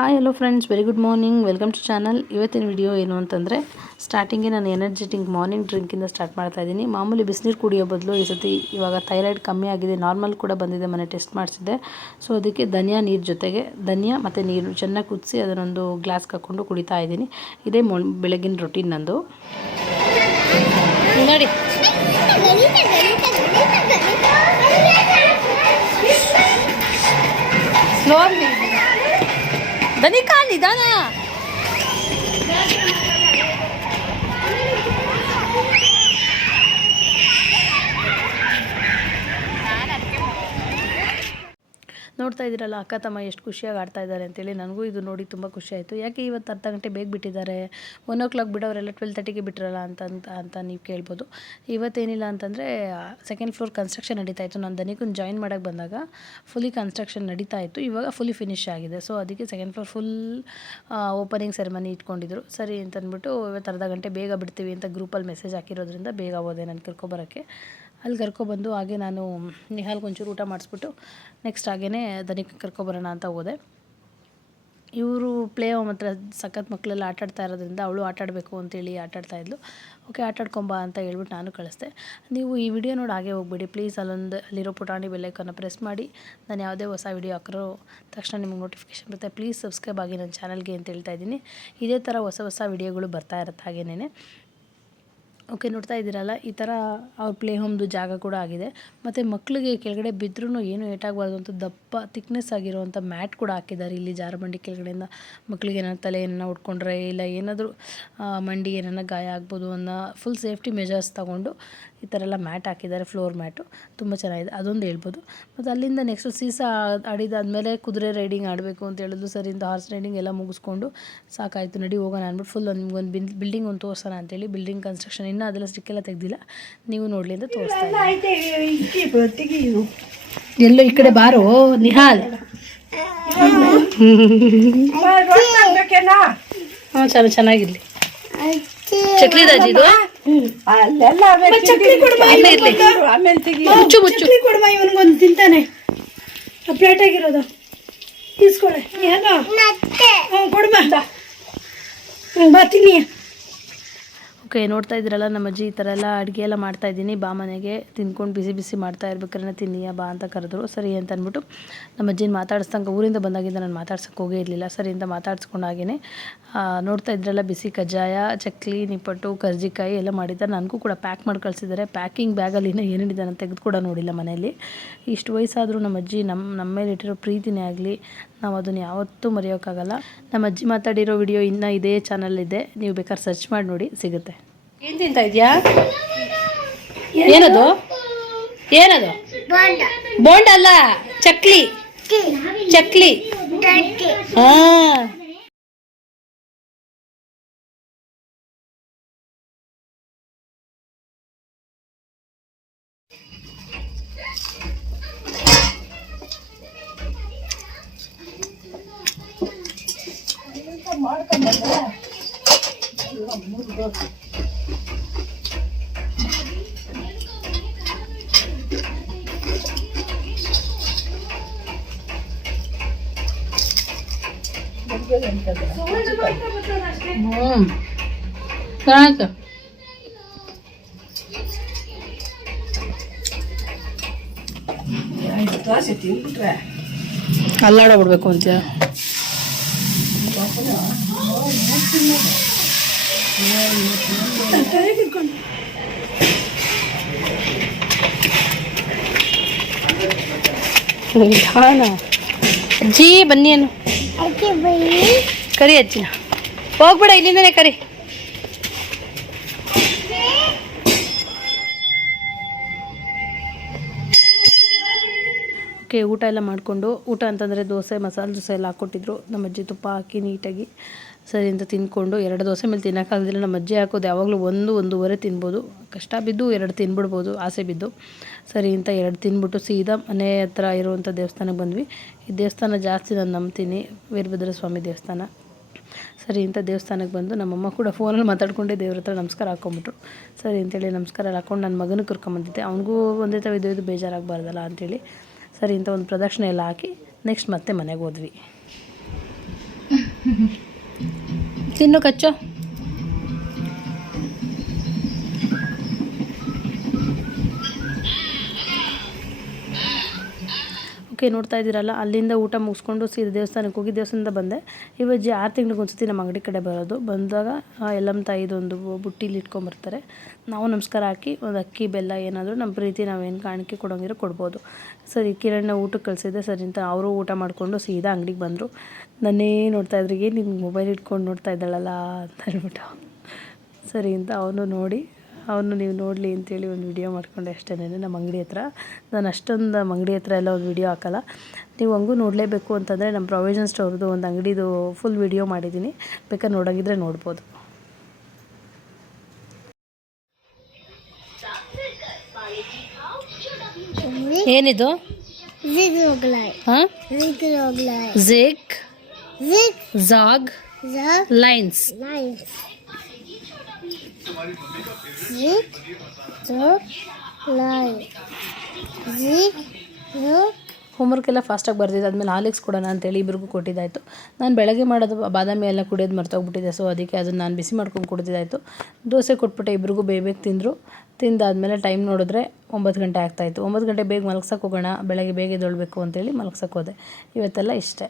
Hi hello friends very good morning welcome to channel ಇವತ್ತಿನ video ಏನು ಅಂತಂದರೆ starting ನಾನು ಎನರ್ಜೆಟಿಕ್ ಮಾರ್ನಿಂಗ್ ಡ್ರಿಂಕಿಂದ ಸ್ಟಾರ್ಟ್ ಮಾಡ್ತಾ ಇದ್ದೀನಿ. ಮಾಮೂಲಿ ಬಿಸಿನೀರು ಕುಡಿಯೋ ಬದಲು ಈ ಸತಿ ಇವಾಗ ಥೈರಾಯ್ಡ್ ಕಮ್ಮಿ ಆಗಿದೆ. ನಾರ್ಮಲ್ ಕೂಡ ಬಂದಿದೆ, ಮನೆ ಟೆಸ್ಟ್ ಮಾಡಿಸಿದ್ದೆ. ಸೊ ಅದಕ್ಕೆ ಧನಿಯಾ ನೀರು ಜೊತೆಗೆ, ಧನಿಯಾ ಮತ್ತು ನೀರು ಚೆನ್ನಾಗಿ ಕುದಿಸಿ ಅದನ್ನೊಂದು ಗ್ಲಾಸ್ಗೆ ಹಾಕ್ಕೊಂಡು ಕುಡಿತಾ ಇದ್ದೀನಿ. ಇದೇ ಮೊ, ಬೆಳಗಿನ ರೊಟೀನ್ ನಂದು. ನೋಡಿ. 等你看，你的呢？ನೋಡ್ತಾ ಇದ್ದೀರಲ್ಲ, ಅಕ್ಕ ತಮ್ಮ ಎಷ್ಟು ಖುಷಿಯಾಗಿ ಆಡ್ತಾ ಇದ್ದಾರೆ ಅಂತೇಳಿ ನನಗೂ ಇದು ನೋಡಿ ತುಂಬ ಖುಷಿ ಆಯಿತು. ಯಾಕೆ ಇವತ್ತು ಅರ್ಧ ಗಂಟೆ ಬೇಗ ಬಿಟ್ಟಿದ್ದಾರೆ? ಒನ್ ಓ ಕ್ಲಾಕ್ ಬಿಡೋರೆಲ್ಲ ಟ್ವೆಲ್ ತರ್ಟಿಗೆ ಬಿಟ್ಟಿರಲ್ಲ ಅಂತ ಅಂತ ನೀವು ಕೇಳ್ಬೋದು. ಇವತ್ತೇನಿಲ್ಲ ಅಂತಂದರೆ ಸೆಕೆಂಡ್ ಫ್ಲೋರ್ ಕನ್ಸ್ಟ್ರಕ್ಷನ್ ನಡೀತಾ ಇತ್ತು. ನಾನು ದನಿಕನ್ ಜಾಯಿನ್ ಮಾಡೋಕ್ಕೆ ಬಂದಾಗ ಫುಲ್ಲಿ ಕನ್ಸ್ಟ್ರಕ್ಷನ್ ನಡೀತಾ ಇತ್ತು. ಇವಾಗ ಫುಲ್ಲಿ ಫಿನಿಶ್ ಆಗಿದೆ. ಸೊ ಅದಕ್ಕೆ second floor full opening ceremony ಇಟ್ಕೊಂಡಿದ್ರು. ಸರಿ ಅಂತಂದ್ಬಿಟ್ಟು ಇವತ್ತು ಅರ್ಧ ಗಂಟೆ ಬೇಗ ಬಿಡ್ತೀವಿ ಅಂತ ಗ್ರೂಪಲ್ಲಿ ಮೆಸೇಜ್ ಹಾಕಿರೋದ್ರಿಂದ ಬೇಗ ಹೋದೆ ನಾನು ಕರ್ಕೊಬರೋಕ್ಕೆ. ಅಲ್ಲಿ ಕರ್ಕೊಬಂದು ಹಾಗೆ ನಾನು ನಿಹಾಲ್ಗೆ ಒಂಚೂರು ಊಟ ಮಾಡಿಸ್ಬಿಟ್ಟು ನೆಕ್ಸ್ಟ್ ಹಾಗೇ ದನಿಕ್ ಕರ್ಕೊಬರೋಣ ಅಂತ ಹೋದೆ. ಇವರು ಪ್ಲೇ ಮಾತ್ರ ಸಖತ್ ಮಕ್ಕಳೆಲ್ಲ ಆಟಾಡ್ತಾ ಇರೋದ್ರಿಂದ ಅವಳು ಆಟಾಡಬೇಕು ಅಂತೇಳಿ ಆಟಾಡ್ತಾ ಇದ್ಲು. ಓಕೆ, ಆಟಾಡ್ಕೊಂಬ ಅಂತ ಹೇಳ್ಬಿಟ್ಟು ನಾನು ಕಳಿಸ್ದೆ. ನೀವು ಈ ವಿಡಿಯೋ ನೋಡಿ ಹಾಗೆ ಹೋಗ್ಬೇಡಿ. ಪ್ಲೀಸ್ ಅಲ್ಲೊಂದು, ಅಲ್ಲಿರೋ ಪುಟಾಣಿ ಬೆಲ್ಲೈಕನ್ನು ಪ್ರೆಸ್ ಮಾಡಿ. ನಾನು ಯಾವುದೇ ಹೊಸ ವಿಡಿಯೋ ಹಾಕಿರೋ ತಕ್ಷಣ ನಿಮಗೆ ನೋಟಿಫಿಕೇಷನ್ ಬರುತ್ತೆ. ಪ್ಲೀಸ್ ಸಬ್ಸ್ಕ್ರೈಬ್ ಆಗಿ ನನ್ನ ಚಾನಲ್ಗೆ ಅಂತ ಹೇಳ್ತಾ ಇದ್ದೀನಿ. ಇದೇ ಥರ ಹೊಸ ಹೊಸ ವಿಡಿಯೋಗಳು ಬರ್ತಾ ಇರುತ್ತೆ ಹಾಗೇನೇ ಓಕೆ, ನೋಡ್ತಾ ಇದ್ದೀರಲ್ಲ, ಈ ಥರ ಅವ್ರ ಪ್ಲೇ ಹೋಮ್ದು ಜಾಗ ಕೂಡ ಆಗಿದೆ. ಮತ್ತು ಮಕ್ಕಳಿಗೆ ಕೆಳಗಡೆ ಬಿದ್ದರೂ ಏನು ಏಟಾಗಬಾರ್ದು ಅಂತ ದಪ್ಪ ತಿಕ್ನೆಸ್ ಆಗಿರುವಂಥ ಮ್ಯಾಟ್ ಕೂಡ ಹಾಕಿದ್ದಾರೆ ಇಲ್ಲಿ ಜಾರಬಂಡಿ ಕೆಳಗಡೆಯಿಂದ. ಮಕ್ಕಳಿಗೆ ಏನಾದ್ರು ತಲೆ ಏನನ್ನ ಉಟ್ಕೊಂಡ್ರೆ, ಇಲ್ಲ ಏನಾದರೂ ಮಂಡಿ ಏನಾರ ಗಾಯ ಆಗ್ಬೋದು ಅನ್ನೋ ಫುಲ್ ಸೇಫ್ಟಿ ಮೆಜರ್ಸ್ ತಗೊಂಡು ಈ ಥರ ಎಲ್ಲ ಮ್ಯಾಟ್ ಹಾಕಿದ್ದಾರೆ ಫ್ಲೋರ್ ಮ್ಯಾಟು ತುಂಬ ಚೆನ್ನಾಗಿದೆ. ಅದೊಂದು ಹೇಳ್ಬೋದು. ಮತ್ತು ಅಲ್ಲಿಂದ ನೆಕ್ಸ್ಟು ಸೀಸಾ ಆಡಿದಾದಮೇಲೆ ಕುದುರೆ ರೈಡಿಂಗ್ ಆಡಬೇಕು ಅಂತ ಹೇಳಿದ್ರು. ಸರಿಂದ ಹಾರ್ಸ್ ರೈಡಿಂಗ್ ಎಲ್ಲ ಮುಗಿಸ್ಕೊಂಡು ಸಾಕಾಯಿತು, ನಡಿ ಹೋಗೋಣ ಅಂದ್ಬಿಟ್ಟು ಫುಲ್ ಒಂದು ನಿಮ್ಗೊಂದು ಬಿಲ್ ಬಿಲ್ಡಿಂಗ್ ಒಂದು ತೋರಿಸೋಣ ಅಂತೇಳಿ ಬಿಲ್ಡಿಂಗ್ ಕನ್ಸ್ಟ್ರಕ್ಷನ್ ಇನ್ನೂ ಅದೆಲ್ಲ ಸ್ಟಿಕ್ಕೆಲ್ಲ ತೆಗ್ದಿಲ್ಲ. ನೀವು ನೋಡಲಿ ಅಂತ ತೋರಿಸ್ತಾ ಎಲ್ಲೋ ಈ ಕಡೆ ಬಾರೋ ನಿಹಾಲ್. ಹಾಂ ಚೆನ್ನಾಗಿ ಚೆನ್ನಾಗಿರ್ಲಿ. ಚಕ್ಲಿ ರಾಜ್ ಇದು? ಮುಚ್ಚು ಮುಚ್ಚು ಕೊಡಮ್ಮ ಇವನಿಗೊಂದು ತಿಂತಾನೆ. ಪ್ಲೇಟ್ ಆಗಿರೋದು. ಇಸ್ಕೊಳೆ. ಏನೋ ಹ್ಞೂ ಕೊಡಮ್ಮ ಹ್ಞೂ ಬಾ ತಿನ್ನಿ. ಓಕೆ ನೋಡ್ತಾ ಇದ್ದೀರಲ್ಲ ನಮ್ಮ ಅಜ್ಜಿ ಈ ಥರ ಎಲ್ಲ ಅಡುಗೆ ಎಲ್ಲ ಮಾಡ್ತಾ ಇದ್ದೀನಿ. ಬಾ ಮನೆಗೆ ತಿನ್ಕೊಂಡು ಬಿಸಿ ಬಿಸಿ ಮಾಡ್ತಾ ಇರ್ಬೇಕಾದ್ರೆ ತಿನ್ನಿಯ, ಬಾ ಅಂತ ಕರೆದ್ರು. ಸರಿ ಅಂತ ಅಂದ್ಬಿಟ್ಟು ನಮ್ಮ ಅಜ್ಜಿನ ಮಾತಾಡ್ಸ್ದಂಗೆ ಊರಿಂದ ಬಂದಾಗಿಂದ ನಾನು ಮಾತಾಡ್ಸೋಕೆ ಹೋಗೇ ಇರಲಿಲ್ಲ. ಸರಿ ಅಂತ ಮಾತಾಡ್ಸ್ಕೊಂಡಾಗೇ ನೋಡ್ತಾ ಇದ್ರಲ್ಲ ಬಿಸಿ ಕಜ್ಜಾಯ, ಚಕ್ಲಿ, ನಿಪ್ಪಟ್ಟು, ಕರ್ಜಿಕಾಯಿ ಎಲ್ಲ ಮಾಡಿದ್ದಾರೆ ನನಗೂ ಕೂಡ ಪ್ಯಾಕ್ ಮಾಡಿ ಕಳಿಸಿದ್ದಾರೆ. ಪ್ಯಾಕಿಂಗ್ ಬ್ಯಾಗಲ್ಲಿ ಇನ್ನೂ ಏನೇನಿದೆ ನಾನು ತೆಗೆದು ಕೂಡ ನೋಡಿಲ್ಲ ಮನೆಯಲ್ಲಿ. ಇಷ್ಟು ವಯಸ್ಸಾದರೂ ನಮ್ಮ ಅಜ್ಜಿ ನಮ್ಮ ನಮ್ಮ ಮೇಲೆ ಇಟ್ಟಿರೋ ಪ್ರೀತಿನೇ ಆಗಲಿ, ನಾವು ಅದನ್ನು ಯಾವತ್ತೂ ಮರೆಯೋಕ್ಕಾಗಲ್ಲ. ನಮ್ಮ ಅಜ್ಜಿ ಮಾತಾಡಿರೋ ವಿಡಿಯೋ ಇನ್ನೂ ಇದೇ ಚಾನಲ್ ಇದೆ. ನೀವು ಬೇಕಾದ್ರೆ ಸರ್ಚ್ ಮಾಡಿ ನೋಡಿ, ಸಿಗುತ್ತೆ. ಏನು ತಿಂತಾ ಇದೆಯಾ? ಏನದು? ಏನದು? ಬೋಂಡ. ಅಲ್ಲ ಚಕ್ಲಿ. ಚಕ್ಲಿ. ಹಾ. ಹ್ಞೂ ಚೆನ್ನಾಯ್ತು ಅಲ್ಲಾಡ ಬಿಡ್ಬೇಕು ಅಂತೀಯ ಅಜ್ಜಿ ಬನ್ನಿ ಅನ್ನು. ಕರಿ ಅಜ್ಜಿನ. ಹೋಗ್ಬೇಡ ಇಲ್ಲಿಂದನೇ ಕರಿ. ಓಕೆ ಊಟ ಎಲ್ಲ ಮಾಡಿಕೊಂಡು ಊಟ ಅಂತಂದರೆ ದೋಸೆ ಮಸಾಲೆ ದೋಸೆ ಎಲ್ಲ ಹಾಕ್ಕೊಟ್ಟಿದ್ರು. ನಮ್ಮ ಅಜ್ಜಿ ತುಪ್ಪ ಹಾಕಿ ನೀಟಾಗಿ ಸರಿ ಅಂತ ತಿಂದ್ಕೊಂಡು ಎರಡು ದೋಸೆ ಮೇಲೆ ತಿನ್ನೋಕ್ಕಾಗೋದಿಲ್ಲ ನಮ್ಮ ಅಜ್ಜಿ ಹಾಕೋದು ಯಾವಾಗಲೂ ಒಂದು, ಒಂದೂವರೆ ತಿನ್ಬೋದು. ಕಷ್ಟ ಬಿದ್ದು ಎರಡು ತಿನ್ಬಿಡ್ಬೋದು, ಆಸೆ ಬಿದ್ದು. ಸರಿ ಅಂತ ಎರಡು ತಿನ್ಬಿಟ್ಟು ಸೀದಾ ಮನೆ ಹತ್ರ ಇರುವಂಥ ದೇವಸ್ಥಾನಕ್ಕೆ ಬಂದ್ವಿ. ಈ ದೇವಸ್ಥಾನ ಜಾಸ್ತಿ ನಾನು ನಂಬ್ತೀನಿ, ವೀರಭದ್ರ ಸ್ವಾಮಿ ದೇವಸ್ಥಾನ. ಸರಿ ಅಂತ ದೇವಸ್ಥಾನಕ್ಕೆ ಬಂದು ನಮ್ಮಮ್ಮ ಕೂಡ ಫೋನಲ್ಲಿ ಮಾತಾಡ್ಕೊಂಡೆ ದೇವ್ರ ಹತ್ರ ನಮಸ್ಕಾರ ಹಾಕ್ಕೊಂಬಿಟ್ರು ಸರಿ ಅಂತೇಳಿ ನಮಸ್ಕಾರ ಹಾಕೊಂಡು ನನ್ನ ಮಗನ ಕರ್ಕೊಂಬಂದಿದ್ದೆ ಅವನಿಗೂ ಒಂದೇ ಥರ ಇದು ಇದು ಬೇಜಾರಾಗಬಾರ್ದಲ್ಲ ಅಂತೇಳಿ ಸರಿ ಅಂತ ಒಂದು ಪ್ರದಕ್ಷಿಣೆ ಎಲ್ಲ ಹಾಕಿ ನೆಕ್ಸ್ಟ್ ಮತ್ತೆ ಮನೆಗೆ ಹೋದ್ವಿ. ತಿನ್ನು ಕಚ್ಚು ಓಕೆ ನೋಡ್ತಾ ಇದ್ದೀರಲ್ಲ, ಅಲ್ಲಿಂದ ಊಟ ಮುಗಿಸ್ಕೊಂಡು ಸೀದಾ ದೇವಸ್ಥಾನಕ್ಕೆ ಹೋಗಿ ದೇವಸ್ಥಾನದಿಂದ ಬಂದೆ. ಇವಜ್ಜಿ ಆರು ತಿಂಗ್ಳಿಗೆ ಒಂದ್ಸತಿ ನಮ್ಮ ಅಂಗಡಿ ಕಡೆ ಬರೋದು. ಬಂದಾಗ, ಆ ತಾಯಿದು ಒಂದು ಬುಟ್ಟಿಲಿ ಇಟ್ಕೊಂಬರ್ತಾರೆ. ನಾವು ನಮಸ್ಕಾರ ಹಾಕಿ, ಒಂದು ಅಕ್ಕಿ, ಬೆಲ್ಲ ಏನಾದರೂ ನಮ್ಮ ಪ್ರೀತಿ ನಾವೇನು ಕಾಣಿಕೆ ಕೊಡೋಂಗಿರೋ ಕೊಡ್ಬೋದು. ಸರಿ ಕಿರಣ್ಣ ಊಟಕ್ಕೆ ಕಳಿಸಿದ್ದೆ. ಸರಿ ಅಂತ ಅವರು ಊಟ ಮಾಡಿಕೊಂಡು ಸೀದಾ ಅಂಗಡಿಗೆ ಬಂದರು. ನನ್ನೇ ನೋಡ್ತಾ ಇದ್ರಿಗೆ ನಿಮ್ಗೆ ಮೊಬೈಲ್ ಇಟ್ಕೊಂಡು ನೋಡ್ತಾ ಇದ್ದಾಳಲ್ಲ? ಅಂತ ಹೇಳ್ಬಿಟ್ಟು. ಸರಿ ಅಂತ ಅವನು ನೋಡಿ ಅವನು ನೀವು ನೋಡಲಿ ಅಂತೇಳಿ ಒಂದು ವಿಡಿಯೋ ಮಾಡ್ಕೊಂಡೆ ಅಷ್ಟೇ ನಮ್ಮ ಅಂಗಡಿ ಹತ್ರ. ನಾನು ಅಷ್ಟೊಂದು ನಮ್ಮ ಅಂಗಡಿ ಹತ್ರ ಎಲ್ಲ ಒಂದು ವಿಡಿಯೋ ಹಾಕಲ್ಲ. ನೀವು ಹಂಗೂ ನೋಡಲೇಬೇಕು ಅಂತಂದರೆ ನಮ್ಮ ಪ್ರೊವಿಷನ್ ಸ್ಟೋರ್ದು ಒಂದು ಅಂಗಡಿದು ಫುಲ್ ವಿಡಿಯೋ ಮಾಡಿದ್ದೀನಿ ಬೇಕಾದ್ರೆ ನೋಡೋಂಗಿದ್ರೆ ನೋಡ್ಬೋದು. ಏನಿದು? Lines. Zag lines. Zig Zog Lai. Zig Zog homework ಎಲ್ಲ ಫಾಸ್ಟಾಗಿ ಬರ್ದಿದ್ದು ಆದಮೇಲೆ ಹಾಲಿಕ್ಸ್ ಕೊಡೋಣ ಅಂತೇಳಿ ಇಬ್ರಿಗೂ ಕೊಟ್ಟಿದ್ದಾಯಿತು. ನಾನು ಬೆಳಗ್ಗೆ ಮಾಡೋದು ಬಾದಾಮಿ ಎಲ್ಲ ಕುಡಿಯೋದು ಮರ್ತೋಗ್ಬಿಟ್ಟಿದ್ದೆ ಸೊ ಅದಕ್ಕೆ ಅದನ್ನು ನಾನು ಬಿಸಿ ಮಾಡ್ಕೊಂಡು ಕುಡಿದಿದ್ದಾಯಿತು. ದೋಸೆ ಕೊಟ್ಬಿಟ್ಟೆ ಇಬ್ರಿಗೂ ಬೇಗ ತಿಂದರು. ತಿಂದಾದ್ಮೇಲೆ ಟೈಮ್ ನೋಡಿದ್ರೆ ಒಂಬತ್ತು ಗಂಟೆ ಆಗ್ತಾಯಿತ್ತು ಒಂಬತ್ತು ಗಂಟೆ ಬೇಗ ಮಲಗ್ಸಕ್ಕೆ ಹೋಗೋಣ. ಬೆಳಗ್ಗೆ ಬೇಗ ಎದ್ದೊಳ್ಬೇಕು ಅಂತೇಳಿ ಮಲಗ್ಸಕ್ಕೆ ಹೋದೆ. ಇವತ್ತೆಲ್ಲ ಇಷ್ಟೇ.